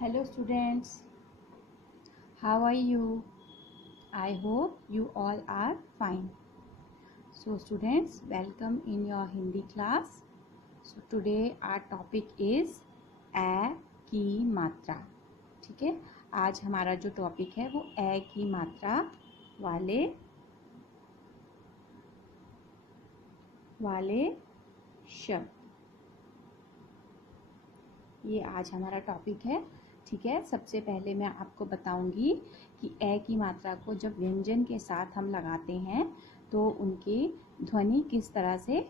Hello students, how are you? I hope you all are fine. So students, welcome in your Hindi class. So today our topic is ए की मात्रा. ठीक है, आज हमारा जो topic है वो ए की मात्रा वाले शब्द, ये आज हमारा टॉपिक है. ठीक है, सबसे पहले मैं आपको बताऊंगी कि ए की मात्रा को जब व्यंजन के साथ हम लगाते हैं तो उनकी ध्वनि किस तरह से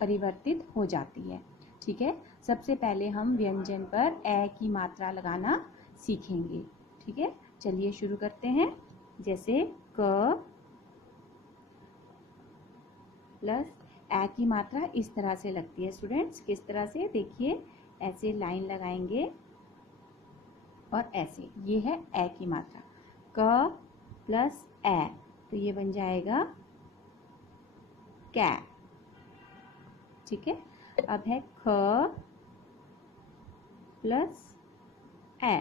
परिवर्तित हो जाती है. ठीक है, सबसे पहले हम व्यंजन पर ए की मात्रा लगाना सीखेंगे. ठीक है, चलिए शुरू करते हैं. जैसे क प्लस ए की मात्रा इस तरह से लगती है. स्टूडेंट्स, किस तरह से? देखिए, ऐसे लाइन लगाएंगे और ऐसे, ये है ए की मात्रा. क प्लस ए, तो ये बन जाएगा कै. ठीक है, अब है ख प्लस ए,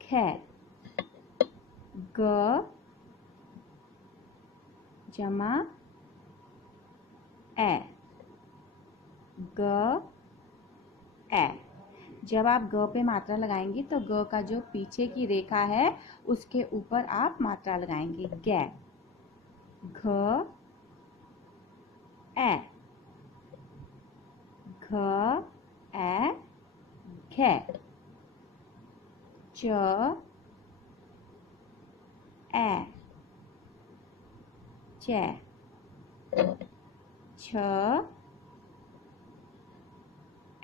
खे. ग जमा ए, ग ए. जब आप ग पे मात्रा लगाएंगे तो ग का जो पीछे की रेखा है उसके ऊपर आप मात्रा लगाएंगे. गै, घ ए, घ ए घै. च ए, चै. छ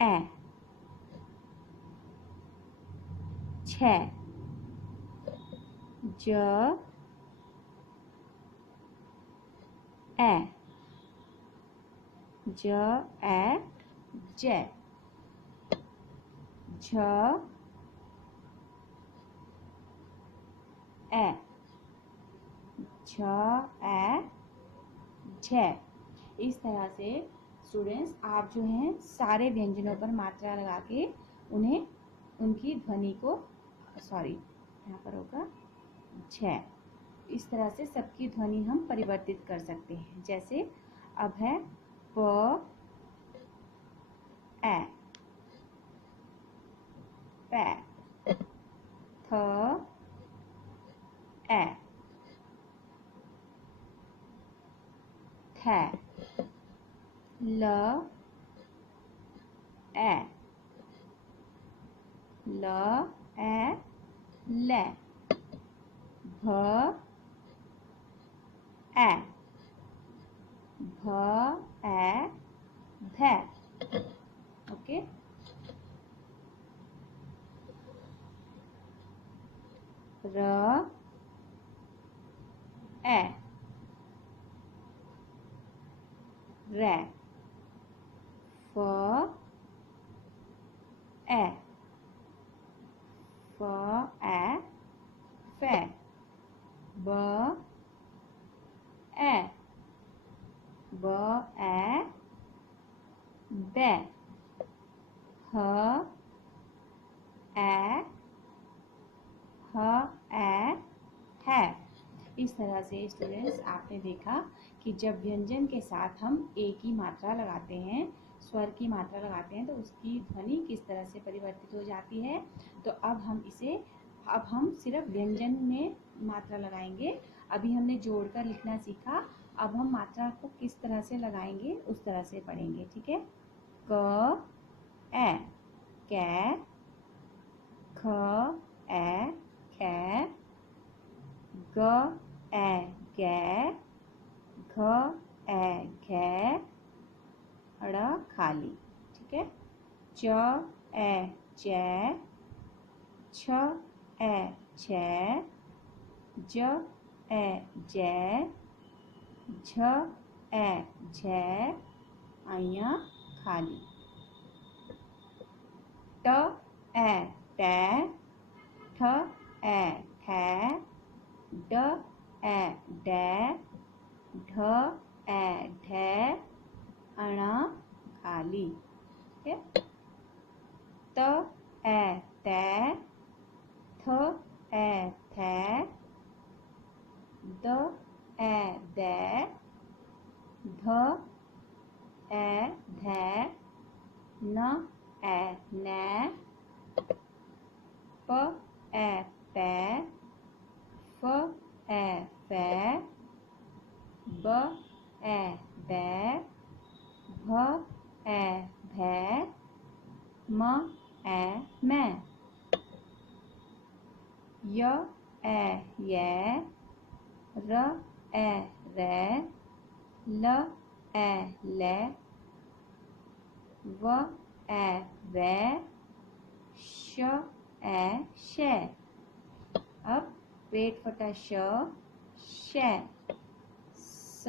ए, छै. ज ए, ज ए जै. झ ए, झ ए झै. इस तरह से स्टूडेंट्स आप जो हैं सारे व्यंजनों पर मात्रा लगा के उन्हें उनकी ध्वनि को, यहाँ पर होगा झै. इस तरह से सबकी ध्वनि हम परिवर्तित कर सकते हैं. जैसे अब है प ए, पै. थ ए, थै. ल ए, ल ए लै. भ ए, भ ए भै. ओके, र ए, रै. फ ए, फ ए फै. ब ए, ब ए बै. ह ए, ह ए है. इस तरह से स्टूडेंट्स आपने देखा कि जब व्यंजन के साथ हम ए की मात्रा लगाते हैं, स्वर की मात्रा लगाते हैं, तो उसकी ध्वनि किस तरह से परिवर्तित हो जाती है. तो अब हम सिर्फ व्यंजन में मात्रा लगाएंगे. अभी हमने जोड़कर लिखना सीखा, अब हम मात्रा को किस तरह से लगाएंगे उस तरह से पढ़ेंगे. ठीक है, क ए, कै. ख ए कै. ग ए गै. घ ए घै. ड़ खाली. ठीक है, च ए चै. छ ए छै. ज ए जै. झ ए झै. અહીંયા ખાલી. ट ए टै. ठ ए ठै. ड ए डै. ढ ए ढै. अण खाली. ठीक है. त ए तै, थ ए थे, द ए दै, ध ए धै, न ए नै, प ए पै, फ ए फै, ब ए बै, भ ए भै, म ए मैं, य ए यै, र ए रै, ल ए लै, व ए वै, श ए शै। अब पेट फटा श, शै, स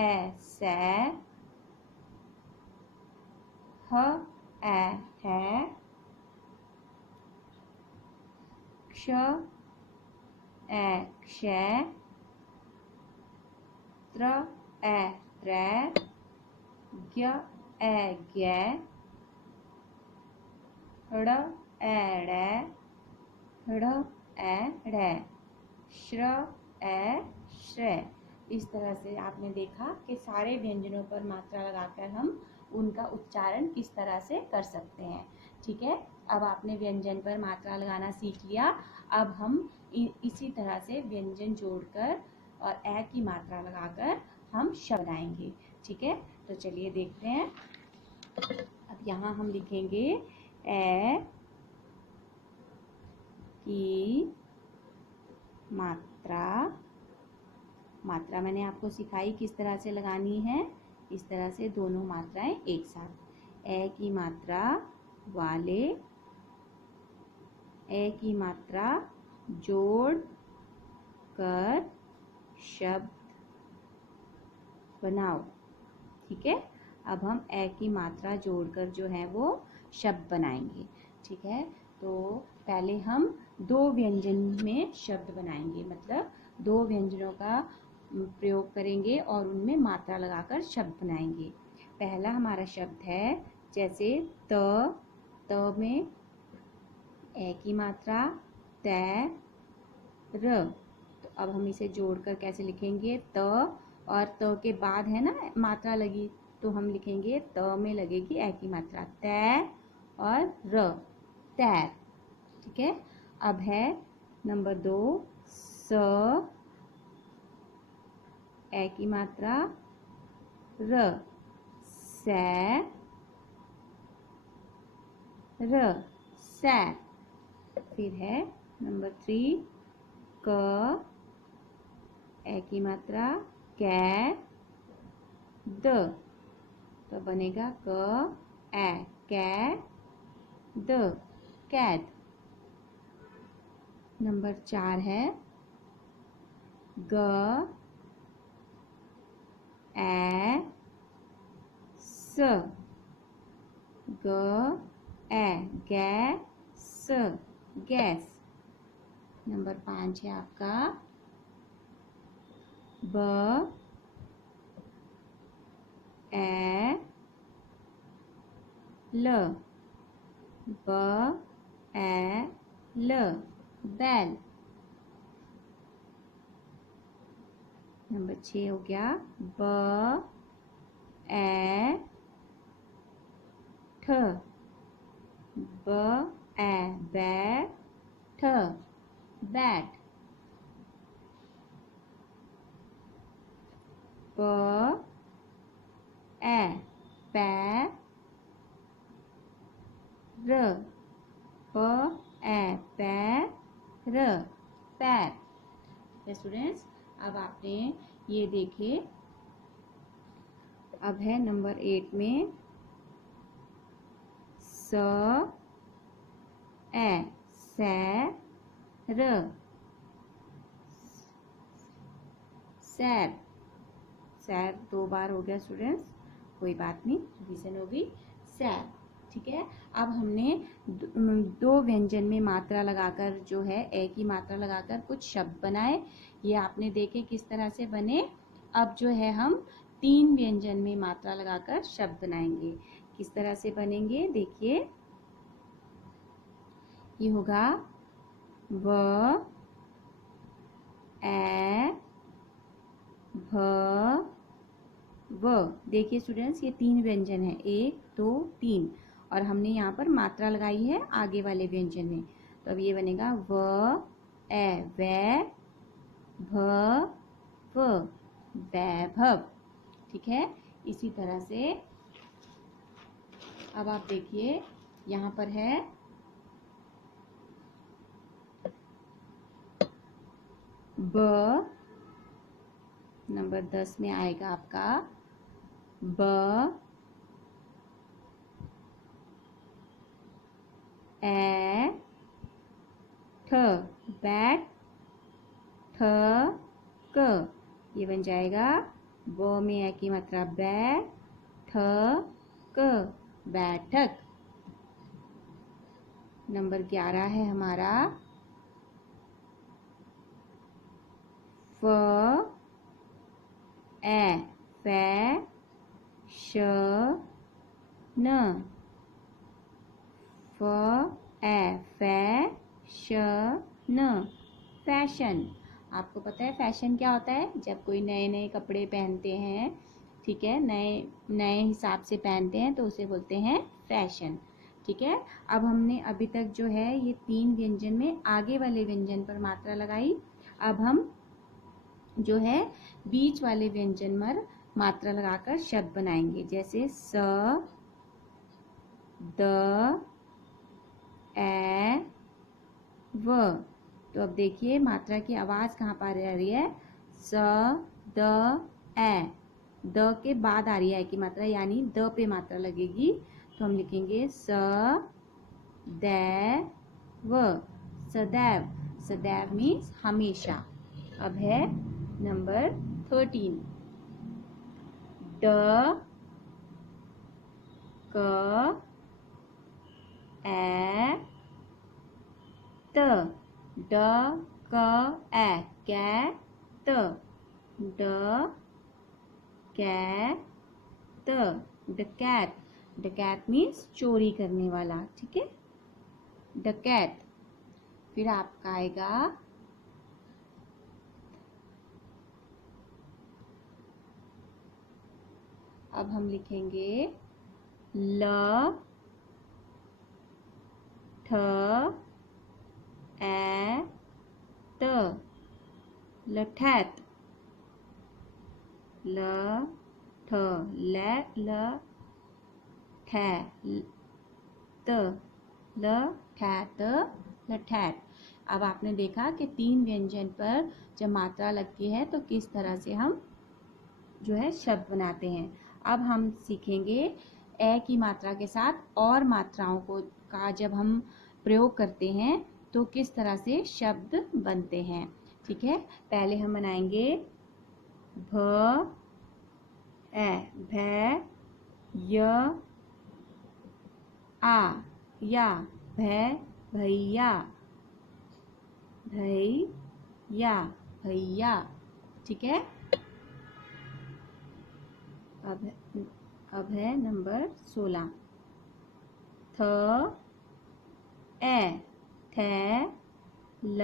ए सै, ह ए है, क्ष ए क्षै, त्र ए त्रै, ज्ञ ए ज्ञै, ड़ ए ड़ै, ढ़ ए ढ़ै, श्र ए श्रै। इस तरह से आपने देखा कि सारे व्यंजनों पर मात्रा लगाकर हम उनका उच्चारण किस तरह से कर सकते हैं। ठीक है, अब आपने व्यंजन पर मात्रा लगाना सीख लिया। अब हम इसी तरह से व्यंजन जोड़कर और ए की मात्रा लगाकर हम शब्द बनाएंगे। ठीक है, तो चलिए देखते हैं। अब यहाँ हम लिखेंगे ए की मात्रा। मात्रा मैंने आपको सिखाई किस तरह से लगानी है, इस तरह से दोनों मात्राएं एक साथ। ए की मात्रा वाले, ए की मात्रा जोड़ कर शब्द बनाओ। ठीक है, अब हम ए की मात्रा जोड़कर जो है वो शब्द बनाएंगे। ठीक है, तो पहले हम दो व्यंजन में शब्द बनाएंगे, मतलब दो व्यंजनों का प्रयोग करेंगे और उनमें मात्रा लगाकर शब्द बनाएंगे। पहला हमारा शब्द है जैसे त में ए की मात्रा, तै, र। तो अब हम इसे जोड़कर कैसे लिखेंगे, त और त के बाद है ना मात्रा लगी, तो हम लिखेंगे त में लगेगी ए की मात्रा, तै और र, तैर। ठीक है, अब है नंबर 2 स, ए की मात्रा, र, सै, र, सैर। फिर है नंबर 3 क, ए की मात्रा, कै, द। तो बनेगा क ए, कै द, कैद। नंबर 4 है ग, ए, स, ग ए, गै, स, गैस। नंबर 5 है आपका ब, ए, ल, ब, ए, ल, बैल। नंबर 6 हो गया ब, ए, ठ, ब, ए, बै, ठ, बैट। प, ए, पै, र, प, ए, पै, र, पैर। स्टूडेंट्स, अब आपने ये देखे। अब है नंबर 8 में स, ए, सै, र, सैर। सैर 2 बार हो गया स्टूडेंट्स, कोई बात नहीं, रिवीजन होगी। सैर। ठीक है, अब हमने दो व्यंजन में मात्रा लगाकर जो है ए की मात्रा लगाकर कुछ शब्द बनाए। ये आपने देखे किस तरह से बने। अब जो है हम 3 व्यंजन में मात्रा लगाकर शब्द बनाएंगे। किस तरह से बनेंगे देखिए। ये होगा व, ए, भ, व। देखिए स्टूडेंट्स, ये 3 व्यंजन है, 1 2 3, और हमने यहाँ पर मात्रा लगाई है आगे वाले व्यंजन में। तो अब ये बनेगा व, ए, वै, भ, व, वैभव। ठीक है, इसी तरह से अब आप देखिए यहाँ पर है ब, नंबर 10 में आएगा आपका ब, ए, ठ, बैट, ठ, क, ये बन जाएगा ब में ए की मात्रा बै, ठ, क, बैठक। नंबर 11 है हमारा फ, ए, फै, श, न, फ, ए, फै, श, न, फैशन। आपको पता है फैशन क्या होता है? जब कोई नए नए कपड़े पहनते हैं, ठीक है, नए नए हिसाब से पहनते हैं तो उसे बोलते हैं फैशन। ठीक है, अब हमने अभी तक जो है ये 3 व्यंजन में आगे वाले व्यंजन पर मात्रा लगाई। अब हम जो है बीच वाले व्यंजन पर मात्रा लगाकर शब्द बनाएंगे, जैसे स, द, ए, व। तो अब देखिए मात्रा की आवाज कहाँ पर आ रही है? स, द, ए। द के बाद आ रही है की मात्रा, यानी द पे मात्रा लगेगी। तो हम लिखेंगे स, दैव, सदैव। सदैव मीन्स हमेशा। अब है नंबर 13, ड, क, ए, त, ड, क, ए, कैट, ड, कैट, डकैत। डकैत मीन्स चोरी करने वाला। ठीक है, डकैत। फिर आपका आएगा अब हम लिखेंगे ल, ठ, ए, त, लठैत। ल, ठ, ल, ठै, त, ल, ठै, त, लठैत। अब आपने देखा कि 3 व्यंजन पर जब मात्रा लगती है तो किस तरह से हम जो है शब्द बनाते हैं। अब हम सीखेंगे ए की मात्रा के साथ और मात्राओं का जब हम प्रयोग करते हैं तो किस तरह से शब्द बनते हैं। ठीक है, पहले हम बनाएंगे भ, ए, भै, य, आ, या, भै, भैया, भैया, भैया। ठीक है, अब है नंबर 16, थ, ए, थे, ल,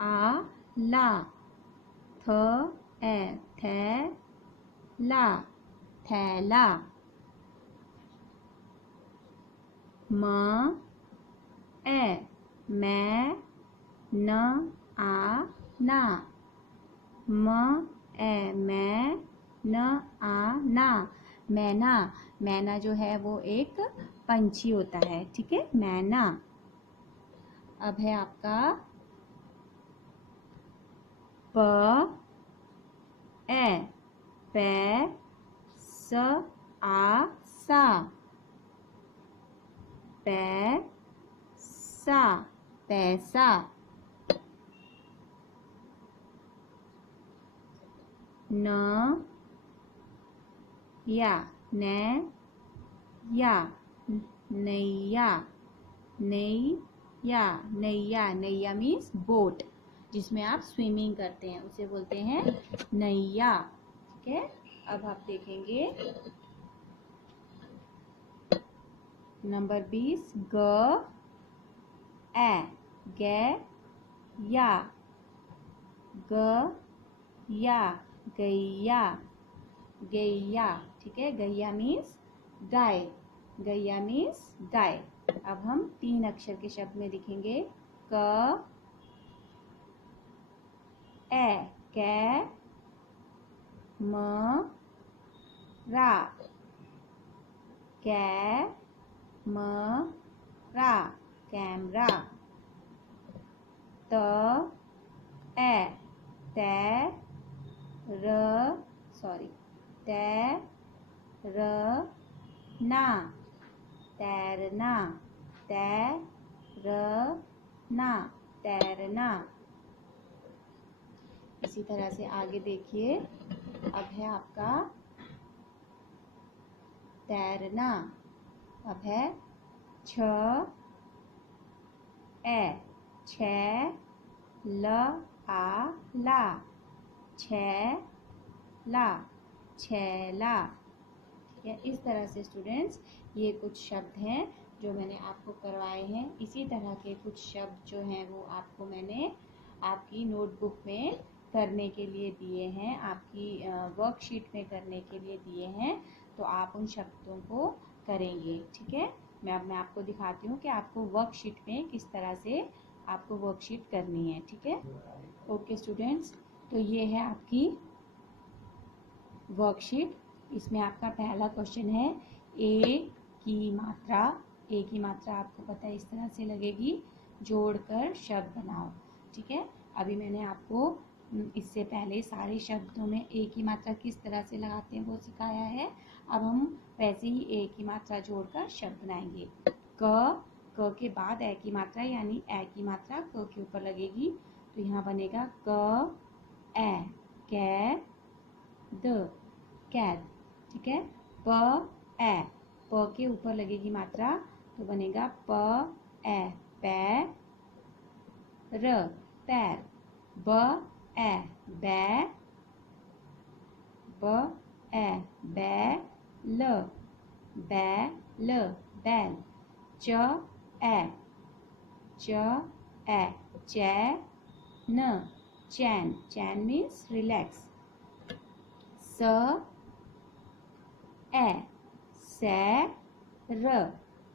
आ, ला, थ, ए, थे, ला, थैला। म, ए, मैं, न, आ, ना, म, ए, मैं, न, आ, ना, मैना। मैना जो है वो एक पंछी होता है। ठीक है, मैना। अब है आपका प, ए, पै, स, आ, सा, पै, सा, पैसा। न, या, ने, या, नैया, नैया, नैया। नैया मीन्स बोट, जिसमें आप स्विमिंग करते हैं उसे बोलते हैं नैया। ठीक है, अब आप देखेंगे नंबर 20, ग, ए गे या ग या गैया गैया। ठीक है, गैया मीन्स गाय, गैया मीन्स गाय। अब हम 3 अक्षर के शब्द में लिखेंगे क ए कै म रा कै म रा कैमरा। त ए तै र तै र ना तैरना तै र ना तैरना। इसी तरह से आगे देखिए, अब है आपका तैरना। अब है छ ए छ ल आ ला छैला छैला। ठीक है, इस तरह से स्टूडेंट्स ये कुछ शब्द हैं जो मैंने आपको करवाए हैं। इसी तरह के कुछ शब्द जो हैं वो आपको मैंने आपकी नोटबुक में करने के लिए दिए हैं, आपकी वर्कशीट में करने के लिए दिए हैं, तो आप उन शब्दों को करेंगे। ठीक है, मैं आपको दिखाती हूँ कि आपको वर्कशीट में किस तरह से आपको वर्कशीट करनी है। ठीक है, ओके स्टूडेंट्स, तो ये है आपकी वर्कशीट। इसमें आपका पहला क्वेश्चन है ए की मात्रा। ए की मात्रा आपको पता है इस तरह से लगेगी, जोड़कर शब्द बनाओ। ठीक है, अभी मैंने आपको इससे पहले सारे शब्दों में ए की मात्रा किस तरह से लगाते हैं वो सिखाया है। अब हम वैसे ही ए की मात्रा जोड़कर शब्द बनाएंगे। क के बाद ए की मात्रा यानी ए की मात्रा क के ऊपर लगेगी, तो यहाँ बनेगा क ए कै द कैद। ठीक है, प ए प के ऊपर लगेगी मात्रा, तो बनेगा प ए पै र पैर। ब ए बै ब ए बै ल बैल बैल। च ए चैन चैन चैन मीन्स रिलैक्स। स ए सैर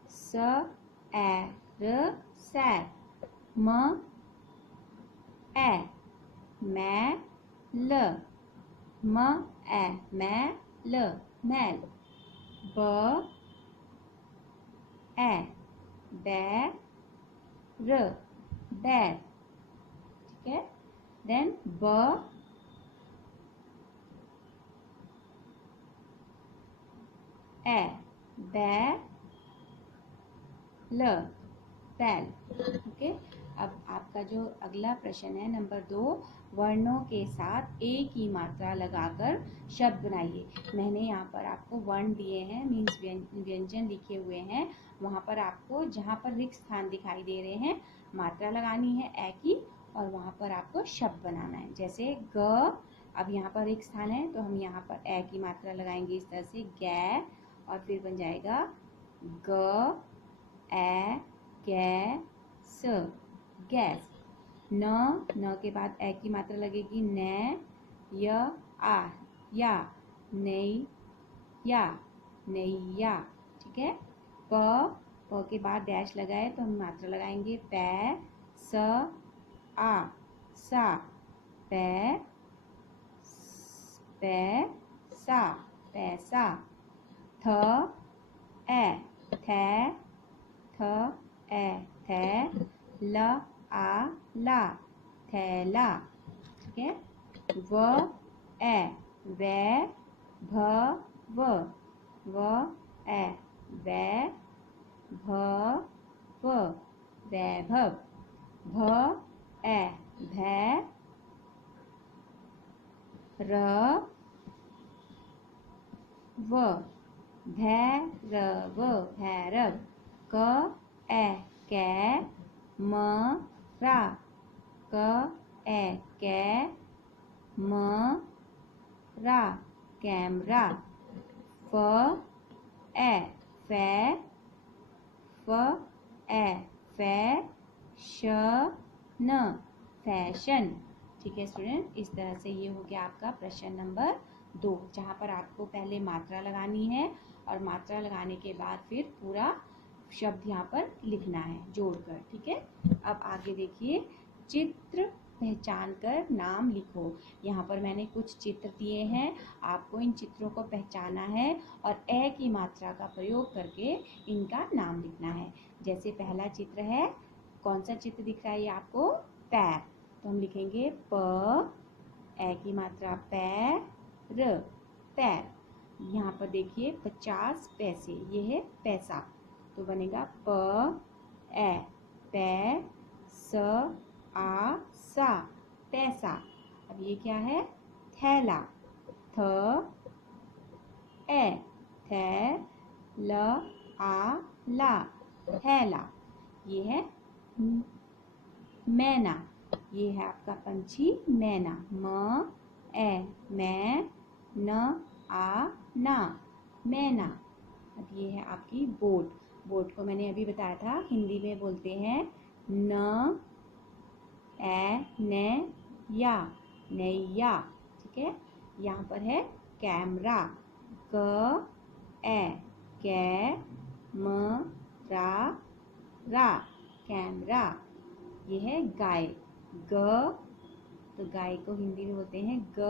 स ए र सैर। म ए मैल म ए मैल मैल। ब ए बैर बैर। ठीक है, देन ब ए बैल बैल। ओके, अब आपका जो अगला प्रश्न है नंबर 2, वर्णों के साथ ए की मात्रा लगाकर शब्द बनाइए। मैंने यहाँ पर आपको वर्ण दिए हैं, मीन्स व्यंजन लिखे हुए हैं। वहाँ पर आपको जहाँ पर रिक्त स्थान दिखाई दे रहे हैं मात्रा लगानी है ए की, और वहाँ पर आपको शब्द बनाना है। जैसे ग, अब यहाँ पर रिक्त स्थान है तो हम यहाँ पर ए की मात्रा लगाएंगे इस तरह से गे, और फिर बन जाएगा ग ए गे स गैस। न के बाद ए की मात्रा लगेगी नै य आ या नैया नैया। ठीक है, प के बाद डैश लगाए तो हम मात्रा लगाएंगे पै स आ सा पै पैसा पैसा। थ ए थे थ ए थे ल आ ला थैला। ठीक है, व ए वै भ व ए वै भ वैभव। भ ए भै र व भैरव भैरव। क ए कै म रा क ए कै म रा कैमरा। फ ए फै फ ए फै फैशन। ठीक है स्टूडेंट, इस तरह से ये हो गया आपका प्रश्न नंबर 2, जहाँ पर आपको पहले मात्रा लगानी है और मात्रा लगाने के बाद फिर पूरा शब्द यहाँ पर लिखना है जोड़कर। ठीक है, अब आगे देखिए, चित्र पहचान कर नाम लिखो। यहाँ पर मैंने कुछ चित्र दिए हैं, आपको इन चित्रों को पहचाना है और ए की मात्रा का प्रयोग करके इनका नाम लिखना है। जैसे पहला चित्र है, कौन सा चित्र दिख रहा है ये आपको? पैर। तो हम लिखेंगे प, ए की मात्रा पैर, पैर। यहाँ पर देखिए 50 पैसे, ये है पैसा, तो बनेगा प ए, पै स आ सा, पैसा। अब ये क्या है? थैला, थ ए, थे ल आ ला, थैला। ये है मैना, ये है आपका पंछी मैना, म ए, मैं न आ ना, मैना। अब ये है आपकी बोट, बोट को मैंने अभी बताया था हिंदी में बोलते हैं न ए ने या, नैया। ठीक है, यहाँ पर है कैमरा, क ए, कै म रा, कैमरा। ये है गाय, ग, तो गाय को हिंदी में बोलते हैं ग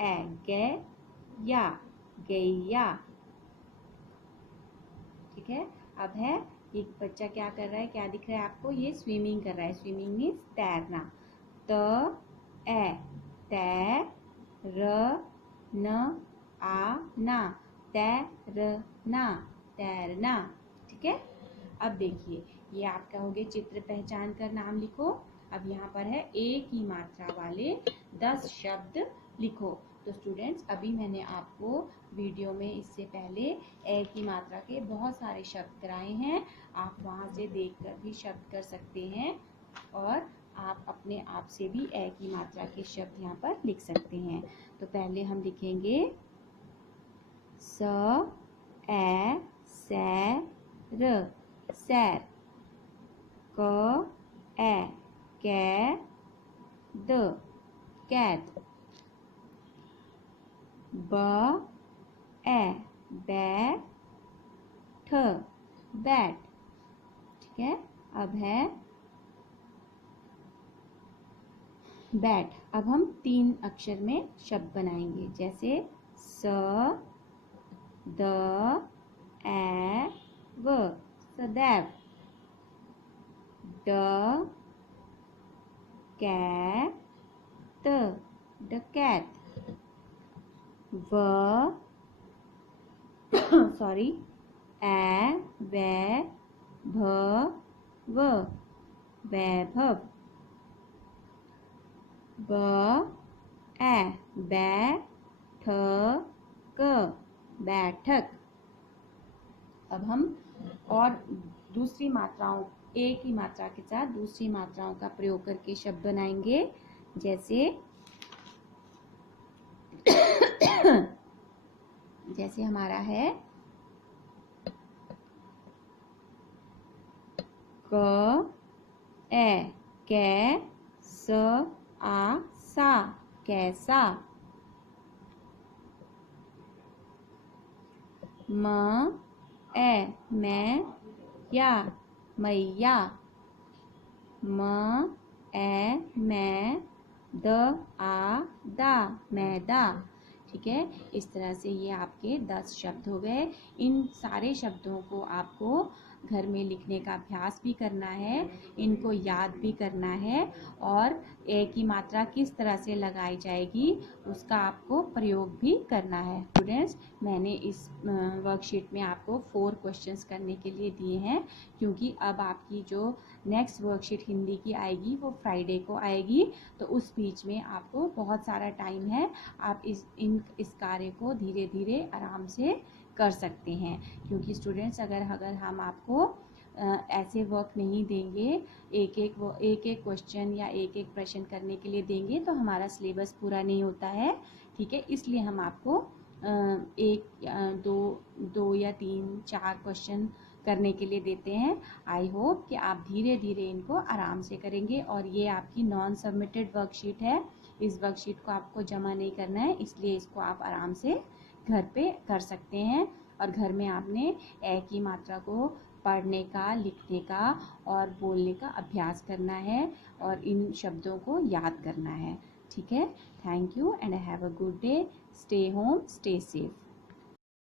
ए, गै या, गैया। ठीक है, अब है एक बच्चा क्या कर रहा है, क्या दिख रहा है आपको? ये स्विमिंग कर रहा है, स्विमिंग मीन्स तैरना, त ए, तै र न आ ना, तैरना, तैरना। ठीक है, अब देखिए ये आपका हो गया चित्र पहचान कर नाम लिखो। अब यहाँ पर है एक ही मात्रा वाले 10 शब्द लिखो। तो स्टूडेंट्स, अभी मैंने आपको वीडियो में इससे पहले ए की मात्रा के बहुत सारे शब्द कराए हैं, आप वहाँ से देखकर भी शब्द कर सकते हैं और आप अपने आप से भी ए की मात्रा के शब्द यहाँ पर लिख सकते हैं। तो पहले हम लिखेंगे स ए सै र, सैर, क ए कै द, कैद, ब ए बैठ, बैट। ठीक है, अब है बैट। अब हम 3 अक्षर में शब्द बनाएंगे, जैसे स द ए व, सदैव, ड कै त, डकैत, व सॉरी ए वै भ व, वैभव, ब ए बैठ क, बैठक। अब हम और दूसरी मात्राओं, एक ही मात्रा के साथ दूसरी मात्राओं का प्रयोग करके शब्द बनाएंगे, जैसे जैसे हमारा है क ए कै स आ सा, कैसा, म ए मैं या, मैया, म ए मैं द आ दा, मैदा। ठीक है, इस तरह से ये आपके 10 शब्द हो गए। इन सारे शब्दों को आपको घर में लिखने का अभ्यास भी करना है, इनको याद भी करना है और ए की मात्रा किस तरह से लगाई जाएगी उसका आपको प्रयोग भी करना है। स्टूडेंट्स, मैंने इस वर्कशीट में आपको 4 क्वेश्चंस करने के लिए दिए हैं, क्योंकि अब आपकी जो नेक्स्ट वर्कशीट हिंदी की आएगी वो फ्राइडे को आएगी, तो उस बीच में आपको बहुत सारा टाइम है, आप इस कार्य को धीरे धीरे आराम से कर सकते हैं। क्योंकि स्टूडेंट्स, अगर हम आपको ऐसे वर्क नहीं देंगे, एक एक क्वेश्चन या एक एक प्रश्न करने के लिए देंगे तो हमारा सिलेबस पूरा नहीं होता है। ठीक है, इसलिए हम आपको 1 2 या 3 4 क्वेश्चन करने के लिए देते हैं। आई होप कि आप धीरे धीरे इनको आराम से करेंगे। और ये आपकी नॉन सबमिटेड वर्कशीट है, इस वर्कशीट को आपको जमा नहीं करना है, इसलिए इसको आप आराम से घर पे कर सकते हैं। और घर में आपने ए की मात्रा को पढ़ने का, लिखने का और बोलने का अभ्यास करना है और इन शब्दों को याद करना है। ठीक है, thank you and have a good day. Stay home, stay safe.